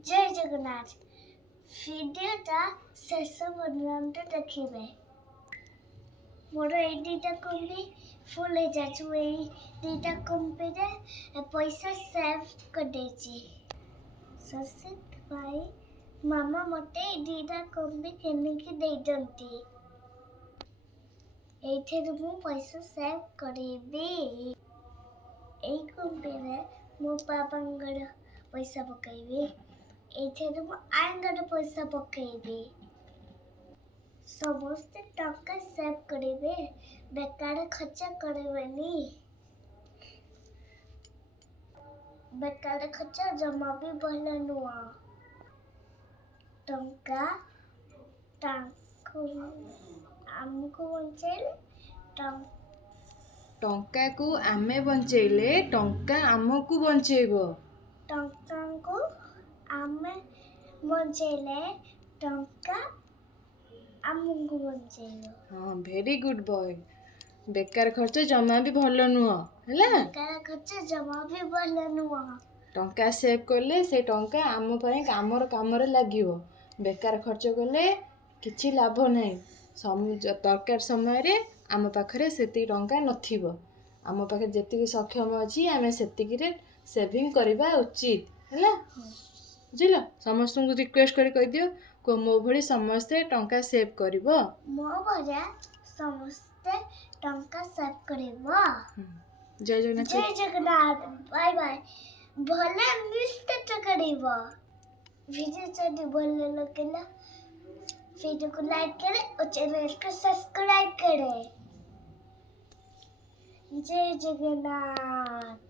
जय जगन्नाथ भिडियोटा शेष पर्यंत देखिए मोर ए दुटा कुंभी फुल हो जाए दुटा कुंभी पैसा सेव कर भाई मामा मते दुटा कुंभी किनिकी दे दंती एथे मु पैसा सेव करेबी ए कुंभी मो पापांगर पैसा पकाइबी एथे मु आईंगर पैसा पकाइबी समस्ते टका सेव करेबे बेकार खर्चा करेबेनी बेकार खर्चा जमा भी भल नुआ टंका आमको बंचेले टंका को आमे बंचेले टंका आमको बंचेबो टंका को आमे बंचेले टंका आमको बंचेलो हाँ वेरी गुड बॉय बेकार खर्च जमा भी भल नुह हैला बेकार खर्चा जमा भी भल नुआ टंका सेव कले से टंका आम पय कामर लागिवो बेकार खर्च कले किछि लाभ नाही दरकार समय रे आम पाखरे सेती टंका नथिबो आम पाखे जेतिकी सक्षम अछि आमे सेतिकी रे सेविंग करबा उचित हैला बुझिलो समस्त को रिक्वेस्ट करी कहि दियो को मो भली समस्ते टंका सेव करिवो मो भजा समस्ते टंका सेव करिवो जय जगन्नाथ बाय बाय भले मिस्ते करिवो वीडियो जदि भले लगेला वीडियो को लाइक करे और चैनल को सब्सक्राइब करे जय जगन्नाथ।